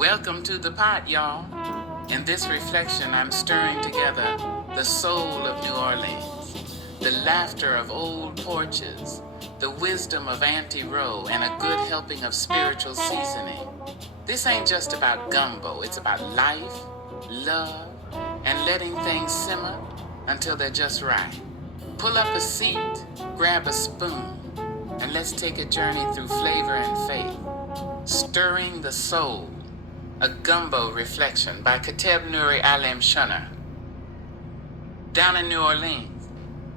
Welcome to the pot, y'all. In this reflection, I'm stirring together the soul of New Orleans, the laughter of old porches, the wisdom of Auntie Roe, and a good helping of spiritual seasoning. This ain't just about gumbo, it's about life, love, and letting things simmer until they're just right. Pull up a seat, grab a spoon, and let's take a journey through flavor and faith. Stirring the Soul, a Gumbo reflection by Kateb Nuri Alem Shunner. Down in New Orleans,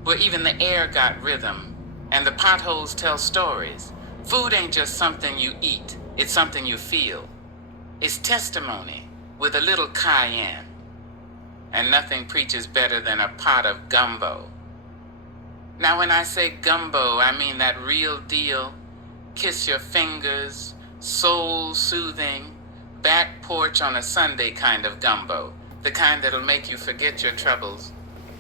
where even the air got rhythm and the potholes tell stories, food ain't just something you eat, it's something you feel. It's testimony with a little cayenne. And nothing preaches better than a pot of gumbo. Now when I say gumbo, I mean that real deal, kiss your fingers, soul-soothing, back porch on a Sunday kind of gumbo, the kind that'll make you forget your troubles,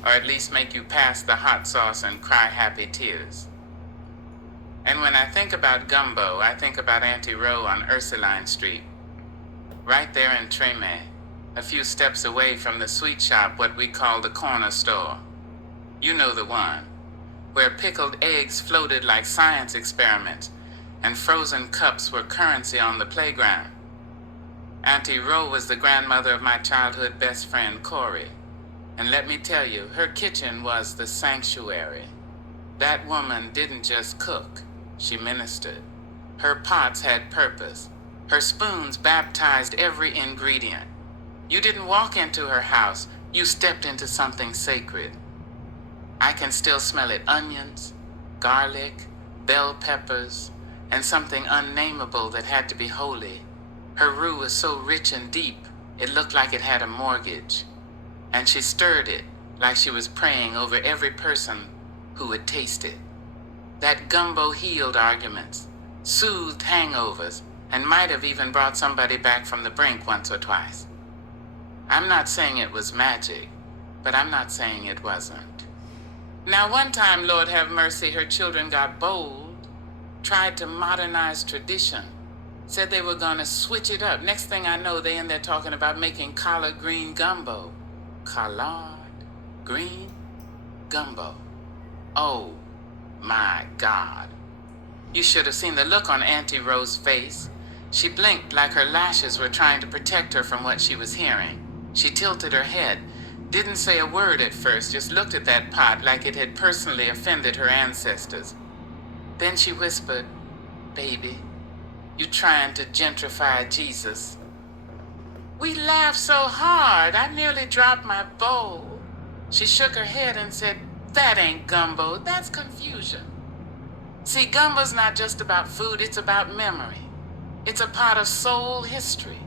or at least make you pass the hot sauce and cry happy tears. And when I think about gumbo, I think about Auntie Roe on Ursuline Street, right there in Treme, a few steps away from the sweet shop, what we call the corner store. You know the one, where pickled eggs floated like science experiments, and frozen cups were currency on the playground. Auntie Roe was the grandmother of my childhood best friend, Corey. And let me tell you, her kitchen was the sanctuary. That woman didn't just cook, she ministered. Her pots had purpose. Her spoons baptized every ingredient. You didn't walk into her house, you stepped into something sacred. I can still smell it: onions, garlic, bell peppers, and something unnameable that had to be holy. Her roux was so rich and deep, it looked like it had a mortgage. And she stirred it like she was praying over every person who would taste it. That gumbo healed arguments, soothed hangovers, and might have even brought somebody back from the brink once or twice. I'm not saying it was magic, but I'm not saying it wasn't. Now one time, Lord have mercy, her children got bold, tried to modernize tradition, said they were gonna switch it up. Next thing I know, they in there talking about making collard green gumbo. Collard green gumbo. Oh my God. You should have seen the look on Auntie Rose's face. She blinked like her lashes were trying to protect her from what she was hearing. She tilted her head, didn't say a word at first, just looked at that pot like it had personally offended her ancestors. Then she whispered, "Baby, you trying to gentrify Jesus." We laughed so hard, I nearly dropped my bowl. She shook her head and said, "That ain't gumbo, that's confusion." See, gumbo's not just about food, it's about memory. It's a part of soul history.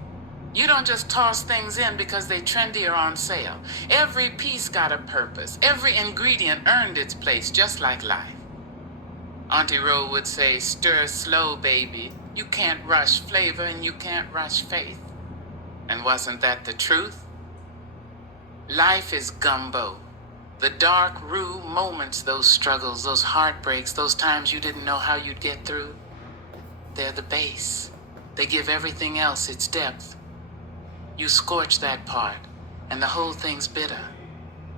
You don't just toss things in because they trendy or on sale. Every piece got a purpose. Every ingredient earned its place, just like life. Auntie Roe would say, "Stir slow, baby. You can't rush flavor and you can't rush faith." And wasn't that the truth? Life is gumbo. The dark, roux moments, those struggles, those heartbreaks, those times you didn't know how you'd get through. They're the base. They give everything else its depth. You scorch that part, and the whole thing's bitter.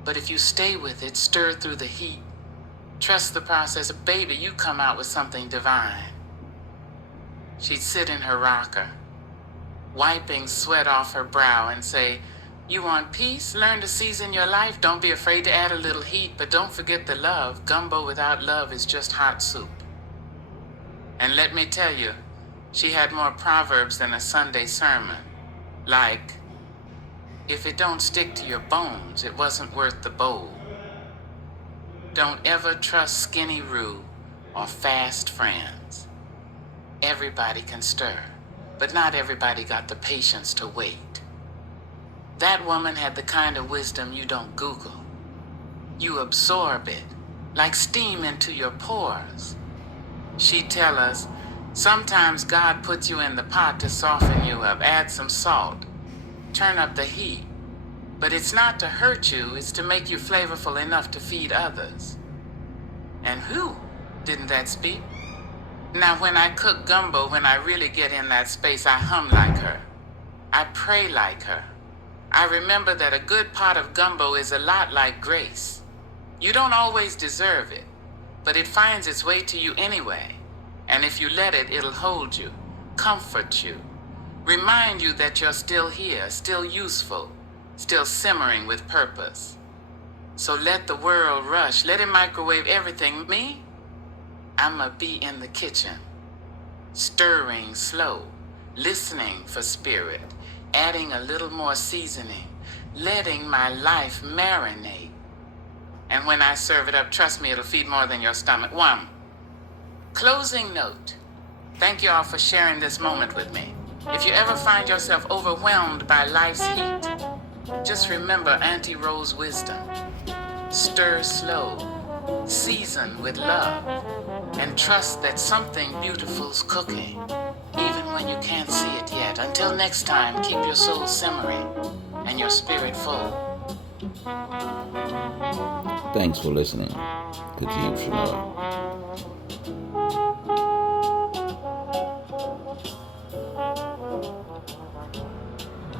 But if you stay with it, stir through the heat, trust the process, baby, you come out with something divine. She'd sit in her rocker, wiping sweat off her brow, and say, "You want peace? Learn to season your life. Don't be afraid to add a little heat, but don't forget the love. Gumbo without love is just hot soup." And let me tell you, she had more proverbs than a Sunday sermon. Like, if it don't stick to your bones, it wasn't worth the bowl. Don't ever trust skinny roux or fast friends. Everybody can stir, but not everybody got the patience to wait. That woman had the kind of wisdom you don't Google. You absorb it, like steam into your pores. She'd tell us, sometimes God puts you in the pot to soften you up, add some salt, turn up the heat. But it's not to hurt you, it's to make you flavorful enough to feed others. And who didn't that speak? Now when I cook gumbo, when I really get in that space, I hum like her. I pray like her. I remember that a good pot of gumbo is a lot like grace. You don't always deserve it, but it finds its way to you anyway. And if you let it, it'll hold you, comfort you, remind you that you're still here, still useful, still simmering with purpose. So let the world rush, let it microwave everything. Me, I'ma be in the kitchen, stirring slow, listening for spirit, adding a little more seasoning, letting my life marinate. And when I serve it up, trust me, it'll feed more than your stomach. One, closing note. Thank you all for sharing this moment with me. If you ever find yourself overwhelmed by life's heat, just remember Auntie Rose's wisdom. Stir slow, season with love, and trust that something beautiful's cooking, even when you can't see it yet. Until next time, keep your soul simmering and your spirit full. Thanks for listening. Khatib Shamar.